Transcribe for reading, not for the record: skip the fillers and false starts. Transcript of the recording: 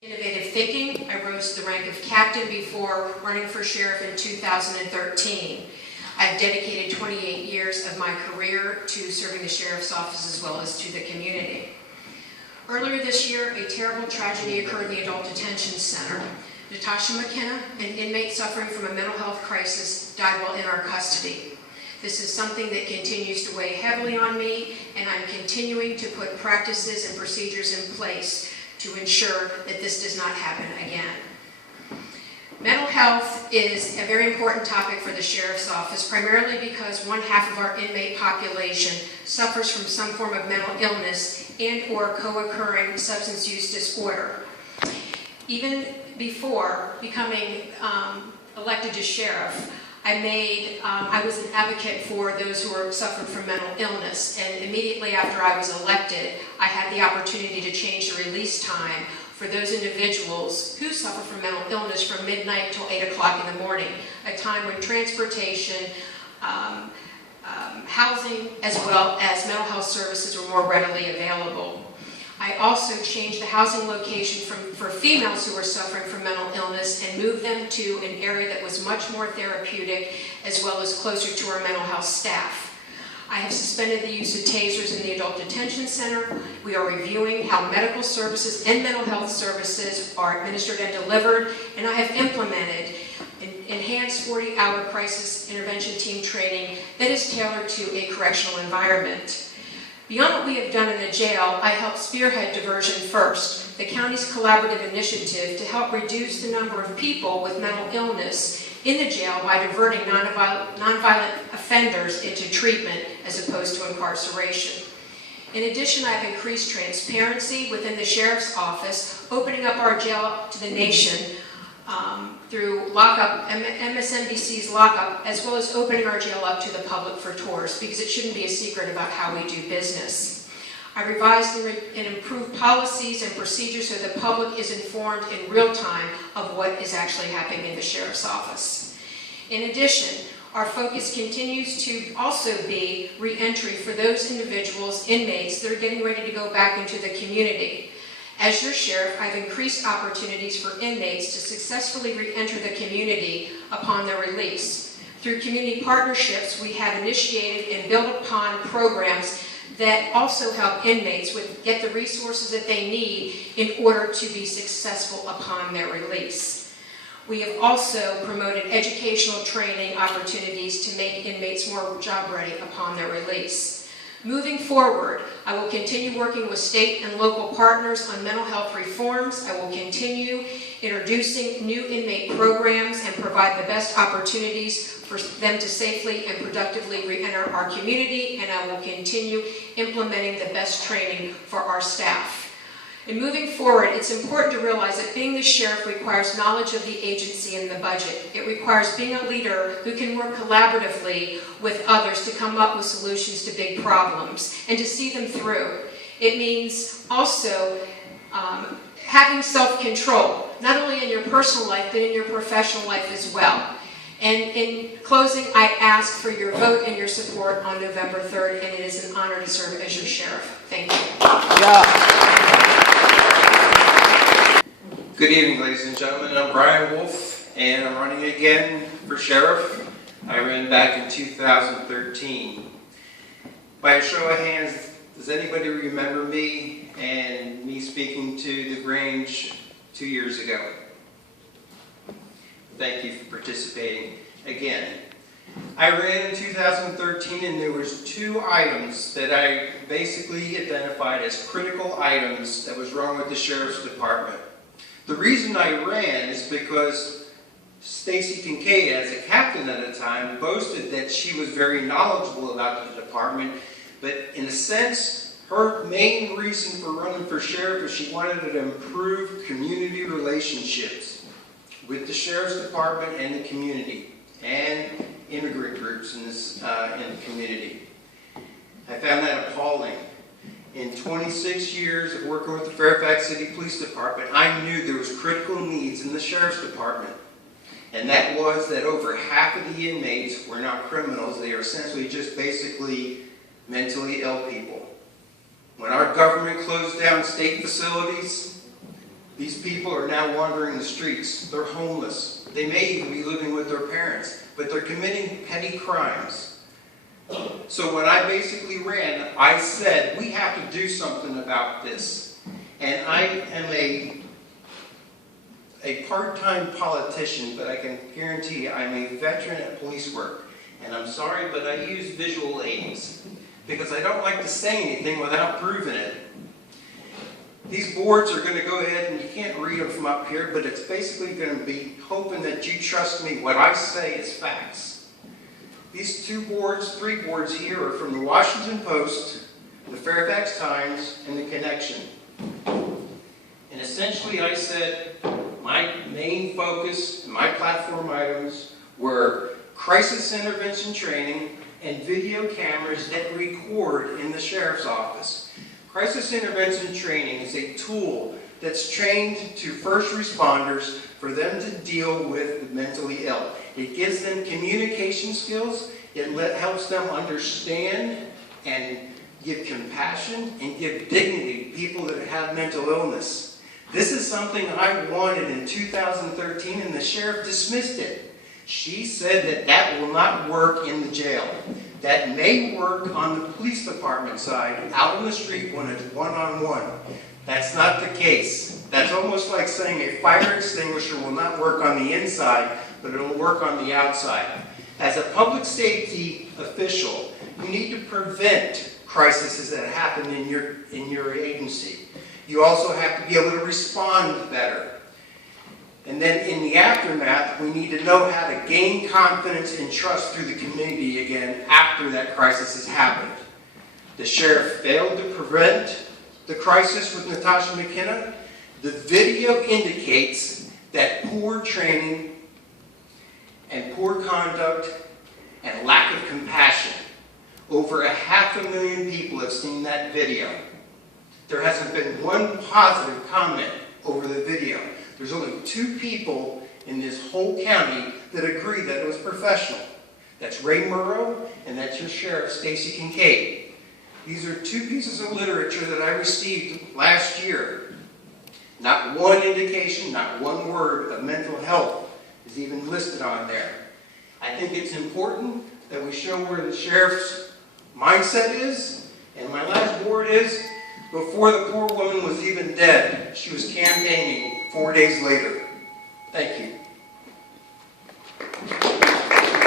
Innovative thinking. I rose to the rank of captain before running for sheriff in 2013. I've dedicated 28 years of my career to serving the sheriff's office as well as to the community. Earlier this year, a terrible tragedy occurred in the Adult Detention Center. Natasha McKenna, an inmate suffering from a mental health crisis, died while in our custody. This is something that continues to weigh heavily on me, and I'm continuing to put practices and procedures in place to ensure that this does not happen again. Mental health is a very important topic for the Sheriff's Office, primarily because 1/2 of our inmate population suffers from some form of mental illness and/or co-occurring substance use disorder. Even before becoming elected to sheriff, I was an advocate for those who suffered from mental illness, and immediately after I was elected, I had the opportunity to change the release time for those individuals who suffer from mental illness from midnight till 8 o'clock in the morning, a time when transportation, housing, as well as mental health services were more readily available. I also changed the housing location for females who were suffering from mental illness and moved them to an area that was much more therapeutic as well as closer to our mental health staff. I have suspended the use of tasers in the Adult Detention Center. We are reviewing how medical services and mental health services are administered and delivered, and I have implemented enhanced 40-hour crisis intervention team training that is tailored to a correctional environment. Beyond what we have done in the jail, I helped spearhead Diversion First, the county's collaborative initiative to help reduce the number of people with mental illness in the jail by diverting nonviolent offenders into treatment as opposed to incarceration. In addition, I've increased transparency within the Sheriff's Office, opening up our jail to the nation through lockup, MSNBC's lockup, as well as opening our jail up to the public for tours, because it shouldn't be a secret about how we do business. I revised and improved policies and procedures so the public is informed in real time of what is actually happening in the Sheriff's Office. In addition, our focus continues to also be re-entry for those individuals, inmates, that are getting ready to go back into the community. As your sheriff, I've increased opportunities for inmates to successfully re-enter the community upon their release. Through community partnerships, we have initiated and built upon programs that also help inmates get the resources that they need in order to be successful upon their release. We have also promoted educational training opportunities to make inmates more job ready upon their release. Moving forward, I will continue working with state and local partners on mental health reforms. I will continue introducing new inmate programs and provide the best opportunities for them to safely and productively re-enter our community, and I will continue implementing the best training for our staff. In moving forward, it's important to realize that being the sheriff requires knowledge of the agency and the budget. It requires being a leader who can work collaboratively with others to come up with solutions to big problems and to see them through. It means also having self-control, not only in your personal life, but in your professional life as well. And in closing, I ask for your vote and your support on November 3rd, and it is an honor to serve as your sheriff. Thank you. Yeah. Good evening, ladies and gentlemen. I'm Brian Wolf, and I'm running again for sheriff. I ran back in 2013. By a show of hands, does anybody remember me and me speaking to the Grange 2 years ago? Thank you for participating again. I ran in 2013, and there was 2 items that I basically identified as critical items that was wrong with the Sheriff's Department. The reason I ran is because Stacy Kincaid, as a captain at the time, boasted that she was very knowledgeable about the department, but in a sense, her main reason for running for sheriff was she wanted to improve community relationships with the Sheriff's Department and the community, and immigrant groups in the community. I found that appalling. In 26 years of working with the Fairfax City Police Department, I knew there was critical needs in the Sheriff's Department. And that was that over half of the inmates were not criminals. They are essentially just basically mentally ill people. When our government closed down state facilities, These people are now wandering the streets. They're homeless. They may even be living with their parents, but they're committing petty crimes. So when I basically ran, I said, we have to do something about this. And I am a part-time politician, but I can guarantee you I'm a veteran at police work. And I'm sorry, but I use visual aids because I don't like to say anything without proving it. These boards are going to go ahead, and you can't read them from up here, but it's basically going to be hoping that you trust me. What I say is facts. These three boards here are from the Washington Post, the Fairfax Times, and the Connection. And essentially I said my main focus, my platform items were crisis intervention training and video cameras that record in the sheriff's office. Crisis intervention training is a tool that's trained to first responders for them to deal with the mentally ill. It gives them communication skills. It helps them understand and give compassion and give dignity to people that have mental illness. This is something I wanted in 2013, and the sheriff dismissed it. She said that that will not work in the jail. That may work on the police department side, out on the street when it's one-on-one. That's not the case. That's almost like saying a fire extinguisher will not work on the inside, but it'll work on the outside. As a public safety official, you need to prevent crises that happen in your agency. You also have to be able to respond better. And then in the aftermath, we need to know how to gain confidence and trust through the community again after that crisis has happened. The sheriff failed to prevent the crisis with Natasha McKenna. The video indicates that poor training and poor conduct and lack of compassion. Over 500,000 people have seen that video. There hasn't been one positive comment over the video. There's only 2 people in this whole county that agree that it was professional. That's Ray Murrow and that's your sheriff, Stacy Kincaid. These are 2 pieces of literature that I received last year. Not one indication, not one word of mental health is even listed on there. I think it's important that we show where the sheriff's mindset is, and my last board is, before the poor woman was even dead, she was campaigning 4 days later. Thank you.